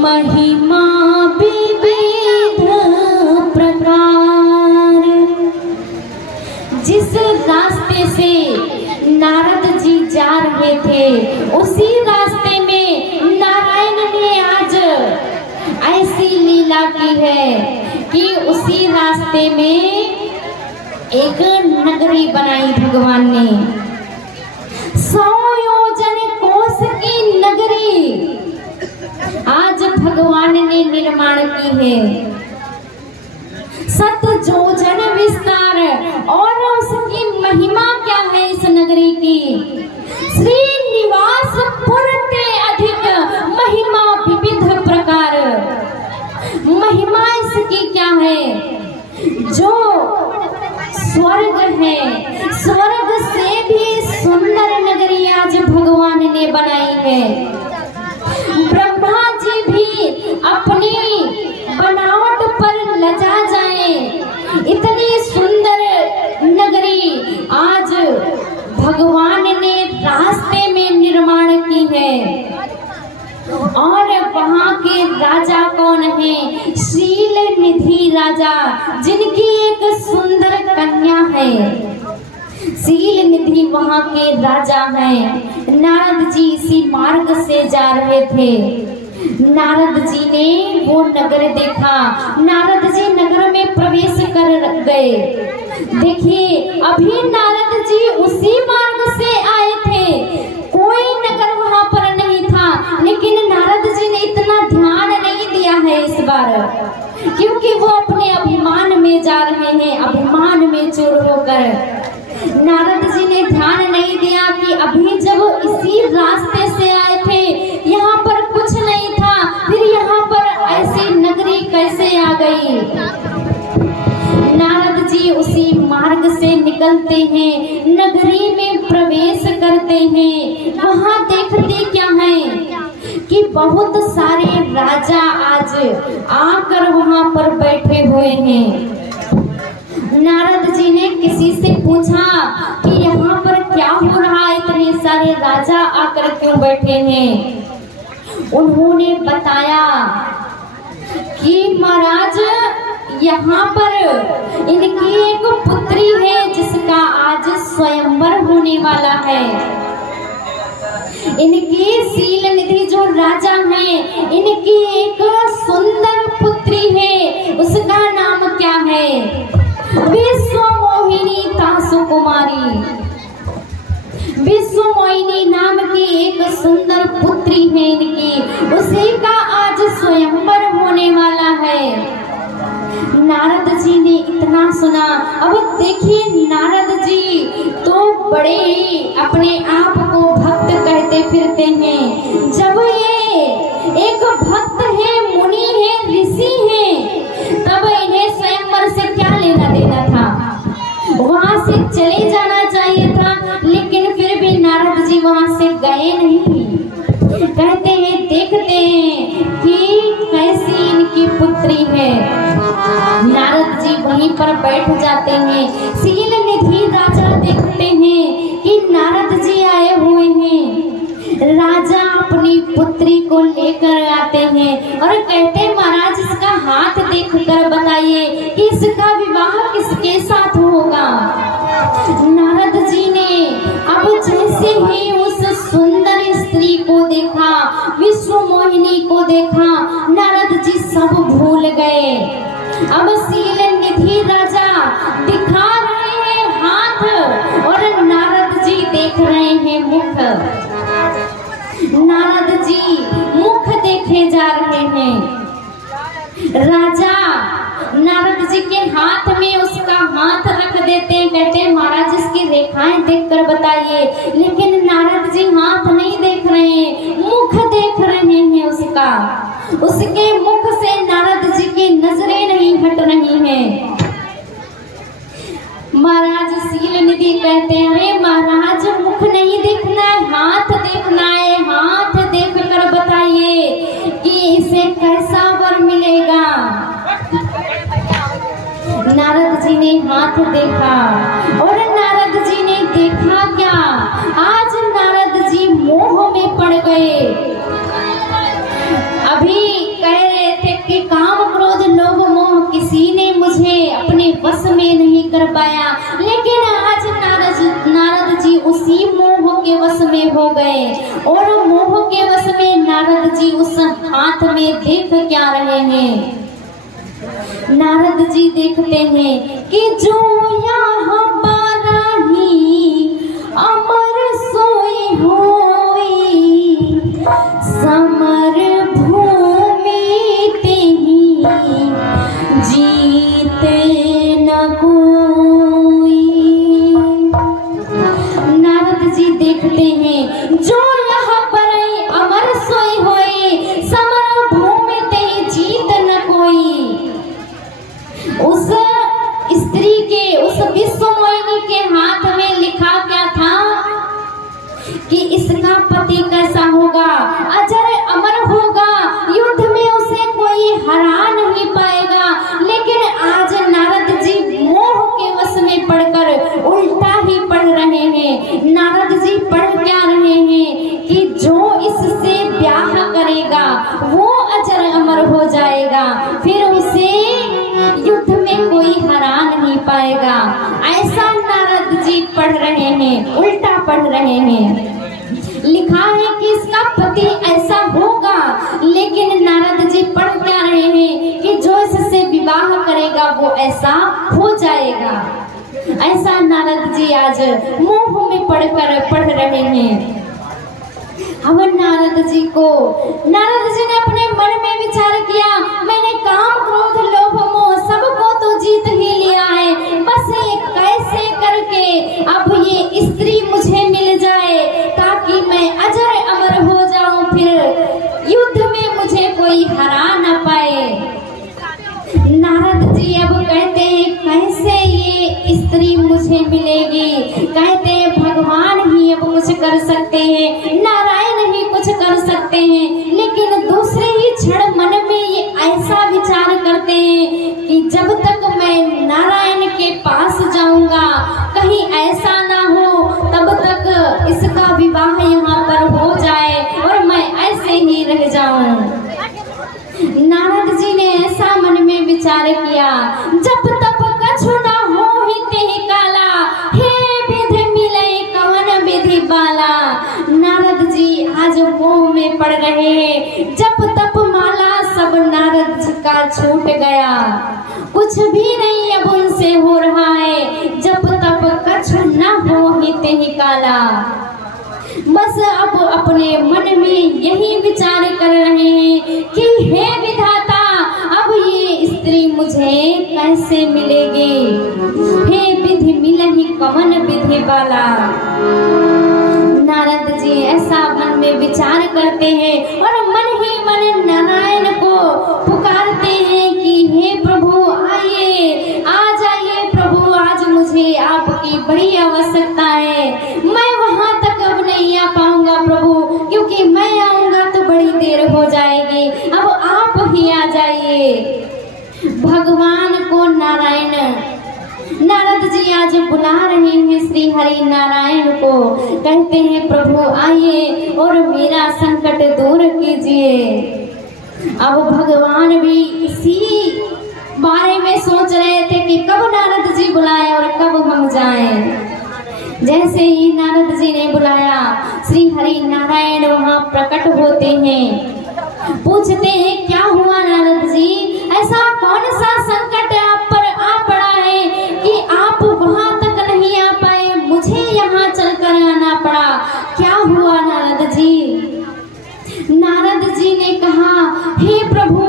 महिमा विविध प्रकार। जिस रास्ते से नारद जी जा रहे थे उसी रास्ते में नारायण ने आज ऐसी लीला की है कि उसी रास्ते में एक नगरी बनाई भगवान ने। 100 योजन कोस की नगरी आज भगवान ने निर्माण की है। 7 योजन विस्तार और उसकी महिमा क्या है इस नगरी की? श्रीनिवास पुरते अधिक महिमा विविध प्रकार। महिमा इसकी क्या है? जो स्वर्ग है, स्वर्ग से भी सुंदर नगरी आज भगवान ने बनाई है। ब्रह्मा जी भी अपनी बनावट पर लजा जाए, इतनी सुंदर नगरी आज भगवान ने रास्ते में निर्माण की है। और वहाँ के राजा कौन है? शील निधि राजा, जिनकी एक सुंदर कन्या है। शील निधि वहाँ के राजा हैं। नारद जी इसी मार्ग से जा रहे थे। नारद जी ने वो नगर देखा। नारद जी नगर में प्रवेश कर गए। देखिए, अभी नारद जी उसी मार्ग से आए थे, कोई नगर वहाँ पर नहीं था, लेकिन नारद जी ने इतना ध्यान नहीं दिया है इस बार, क्योंकि वो अपने अभिमान में जा रहे हैं, अभिमान में चूर होकर। नारद जी ने ध्यान नहीं दिया कि अभी जब इसी रास्ते से आए थे यहाँ पर कुछ नहीं था, फिर यहाँ पर ऐसी नगरी कैसे आ गई? नारद जी उसी मार्ग से निकलते हैं, नगरी में प्रवेश करते हैं। वहाँ देखते क्या है कि बहुत सारे राजा आज आकर वहाँ पर बैठे हुए हैं। नारद जी ने किसी से पूछा कि यहाँ पर क्या हो रहा है, इतने सारे राजा आकर क्यों बैठे हैं? उन्होंने बताया कि महाराज, यहाँ पर इनकी एक पुत्री है जिसका आज स्वयंवर होने वाला है। इनकी शील निधि जो राजा हैं, इनकी एक सुंदर पुत्री है, उसका नाम क्या है? विश्व मोहिनी तासु कुमारी। विश्व मोहिनी नाम की एक सुंदर पुत्री है इनकी, उसी का आज स्वयंवर होने वाला है। नारद जी ने इतना सुना। अब देखिए, नारद जी तो बड़े ही अपने आप को भक्त कहते फिरते हैं। जब ये एक भक्त है, मुनि है, ऋषि है, तब इन्हें स्वयंवर से क्या लेना देना था? वहां से चले जाना चाहिए था, लेकिन फिर भी नारद जी वहां से गए नहीं। कहते हैं, देखते हैं कि कैसी इनकी पुत्री है। नारद जी वहीं पर बैठ जाते हैं। शील निधि राजा देखते हैं कि नारद जी आए हुए हैं। राजा अपनी पुत्री को लेकर आते हैं और कहते, महाराज, इसका हाथ देखकर बताइए कि इसका विवाह किसके साथ होगा? नारद जी ने अब जैसे ही उस सुंदर स्त्री को देखा, विश्व मोहिनी को देखा, नारद जी सब भूल गए। अब शील निधि राजा दिखा रहे हैं हाथ और नारद जी देख रहे हैं मुख। नारद जी मुख देखे जा रहे हैं। राजा नारद जी के हाथ में उसका हाथ रख देते हैं, कहते हैं, महाराज, इसकी रेखाएं देखकर बताइए। लेकिन नारद जी हाथ नहीं देख रहे हैं, मुख देख रहे हैं उसका। उसके मुख से नारद जी की नजरें नहीं हट रही हैं। कहते हैं अरे महाराज मुख नहीं देखना है, हाथ देखना है, हाथ देख कर बताइए कि इसे कैसा वर मिलेगा। नारद जी ने हाथ देखा और नारद जी ने देखा क्या, आज नारद जी मोह में पड़ गए। अभी कह रहे थे कि काम क्रोध लोभ मोह किसी ने मुझे अपने वश में नहीं कर पाया, लेकिन आज नारद जी उसी मोह के वश में हो गए। और मोह के वश में नारद जी उस हाथ में देख क्या रहे हैं। नारद जी देखते हैं कि जो यहाँ बाराही अमर सोई होई, समर भूमि तेहि जीते न कोई। नारद जी देखते हैं जो यहाँ पर अमर सोई होई, समर भूमि तेहि जीत न कोई। उस स्त्री के, उस विश्व मोहिनी के हाथ में लिखा क्या था कि इसका पति कैसा होगा, अजर अमर होगा, युद्ध में उसे कोई हरा नहीं पाएगा। लेकिन आज नारद जी मोह के वश में पढ़कर उल्टा ही पढ़ रहे हैं। नारद जी पढ़ क्या रहे हैं कि जो इससे ब्याह करेगा वो अजर अमर हो जाएगा, फिर उसे युद्ध में कोई हरा नहीं पाएगा। ऐसा नारद जी पढ़ रहे हैं, उल्टा पढ़ रहे हैं। लिखा है कि इसका पति ऐसा होगा, लेकिन नारद जी पढ़ क्या रहे हैं कि जो इससे विवाह करेगा वो ऐसा हो जाएगा। ऐसा नारद जी आज मोह में पढ़ रहे हैं। अब नारद जी ने अपने मन में विचार किया, मैंने काम क्रोध लोभ मोह सबको तो जीत ही लिया है, बस ये कैसे करके अब ये स्त्री मुझे मिल जाए ताकि मैं अजर अमर हो जाऊं, फिर युद्ध में मुझे कोई हरा ना पाए। नारद जी अब कहते हैं कैसे ये स्त्री मुझे मिलेगी। कहते हैं भगवान ही अब कुछ कर सकते हैं, नारायण ही कुछ कर सकते हैं। लेकिन दूसरे ही क्षण मन में ये ऐसा विचार करते हैं कि जब तक मैं नारायण के पास जाऊंगा कहीं ऐसा ना हो तब तक इसका विवाह यहाँ पर हो जाए और मैं ऐसे ही रह जाऊं। नारद जी ने ऐसा मन में विचार किया, जब तप कछु ना हो ही तेहि काला, हे विधि मिले कवन विधि बाला। नारद जी आज मोह में पड़ रहे हैं। जब तप माला सब नारद जी का छूट गया, कुछ भी नहीं अब उनसे हो रहा है। जब तप कछु ना हो ही तेहि काला, बस अब अपने मन में यही विचार कर रहे हैं कि हे विधाता अब ये स्त्री मुझे कैसे मिलेगी, हे विधि मिलहि कवन विधि बाला। नारद जी ऐसा मन में विचार करते हैं और मन ही मन नारायण को पुकारते हैं कि हे प्रभु आइए, आ जाइए प्रभु, आज मुझे आपकी बड़ी आवश्यकता है। मैं वहां तक अब नहीं आ पाऊंगा प्रभु, क्योंकि मैं आऊंगा तो बड़ी देर हो जाएगी, अब आप ही आ जाइए। भगवान को नारद जी आज बुला रहे हैं श्री हरि नारायण को। कहते हैं प्रभु आइए और मेरा संकट दूर कीजिए। अब भगवान भी इसी बारे में सोच रहे थे कि कब नारद जी बुलाए और कब हम जाएं। जैसे ही नारद जी ने बुलाया, श्री हरि नारायण वहाँ प्रकट होते हैं। पूछते हैं क्या हुआ नारद जी, ऐसा कौन सा संकट आप पर आ पड़ा है कि आप वहाँ तक नहीं आ पाए, मुझे यहाँ चलकर आना पड़ा, क्या हुआ नारद जी। नारद जी ने कहा हे प्रभु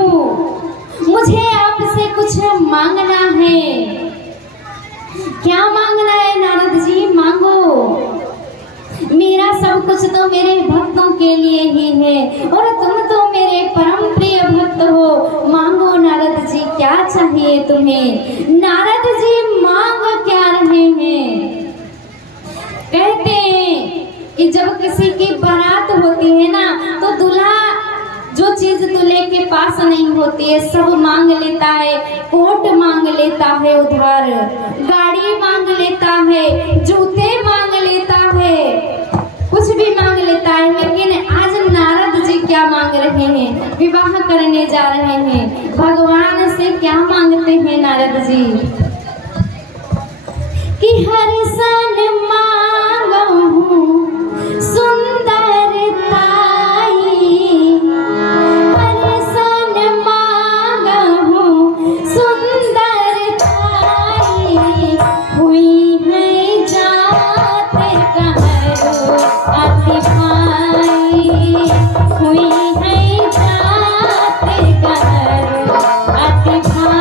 मुझे आपसे कुछ मांगना है। क्या मांगना है नारद जी, मांगो। मेरा सब कुछ तो मेरे भक्तों के लिए ही है और तुम तो मेरे परम प्रिय भक्त हो, मांगो नारद जी क्या चाहिए तुम्हें। नारद जी मांग क्या रहे हैं। नहीं होती है, सब मांग लेता है। कोट मांग लेता है उधार, गाड़ी मांग लेता है, जूते मांग लेता है, कुछ भी मांग लेता है। लेकिन आज नारद जी क्या मांग रहे हैं? विवाह करने जा रहे हैं, भगवान से क्या मांगते हैं नारद जी कि हर सन मांगहूं सुंदरताई, हर सन मांगहूं सुंदरताई, हुई है जात कहरू अति भाई, हुई है जात कहरू अति भाई।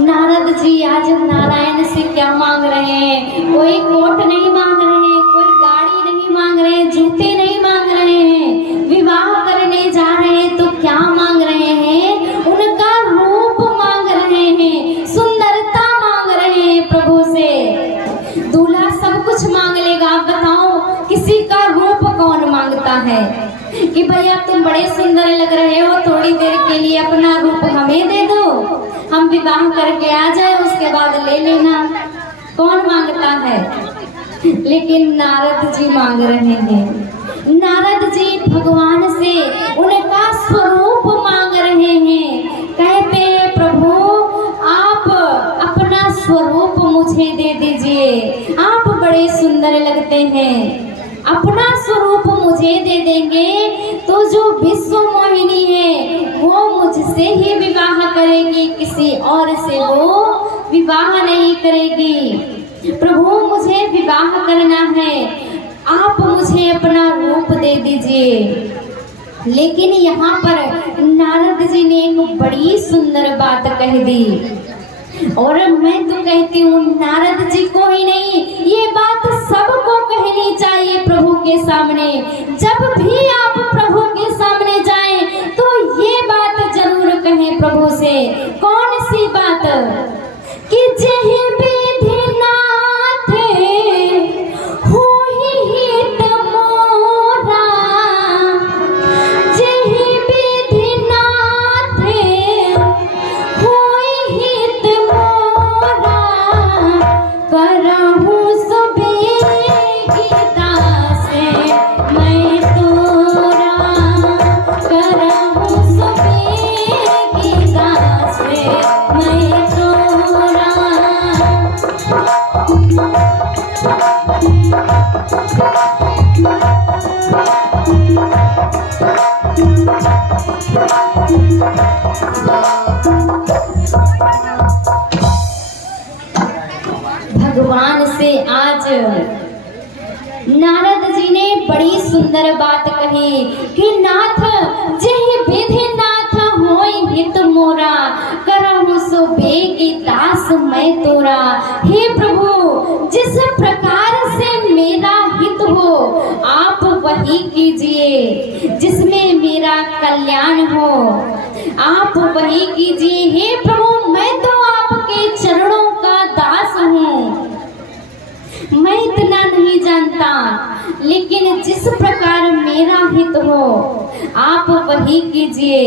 नारद जी आज नारायण से क्या मांग रहे हैं? कोई कोट नहीं मांग रहे हैं, कोई गाड़ी नहीं मांग रहे हैं, जूते नहीं मांग रहे हैं। विवाह करने जा रहे हैं तो क्या मांग रहे हैं? उनका रूप मांग रहे हैं, सुंदरता मांग रहे हैं प्रभु से। दूल्हा सब कुछ मांग लेगा, आप बताओ किसी का रूप कौन मांगता है कि भैया तुम बड़े सुंदर लग रहे हो, थोड़ी देर के लिए अपना रूप हमें दे दो, हम विवाह करके आ जाए, उसके बाद ले लेना। कौन मांगता है? लेकिन नारद जी मांग रहे हैं। नारद जी भगवान से उनका स्वरूप मांग रहे हैं। कहते हैं प्रभु आप अपना स्वरूप मुझे दे दीजिए, आप बड़े सुंदर लगते हैं, अपना स्वरूप मुझे दे देंगे तो जो विश्व मोहिनी है वो मुझसे ही विवाह करेगी, किसी और से वो विवाह नहीं करेगी। प्रभु मुझे विवाह करना है, आप मुझे अपना रूप दे दीजिए। लेकिन यहाँ पर नारद जी ने एक बड़ी सुंदर बात कह दी, और मैं तो कहती हूँ नारद जी को ही नहीं, ये बात सबको कहनी चाहिए प्रभु के सामने। जब भी आप प्रभु के सामने जाएं तो ये बात जरूर कहें प्रभु से। कौन सी बात? कि जहि विधि नाथ होहि हित मोरा, जहि विधि नाथ होहि हित मोरा, करहु सो बेगी दासे मैं तोरा, करहु सो बेगी दासे मैं तोरा। भगवान से आज नारद जी ने बड़ी सुंदर बात कही कि नाथ जहि विधि नाथ होई हित मोरा, करहु सो बेगी दास मैं तोरा। हे प्रभु जिस प्रकार से मेरा हित हो आप वही कीजिए, जिसमें मेरा कल्याण हो आप वही कीजिए। हे प्रभु मैं तो आपके चरणों का दास हूँ, मैं इतना नहीं जानता, लेकिन जिस प्रकार मेरा हित हो आप वही कीजिए।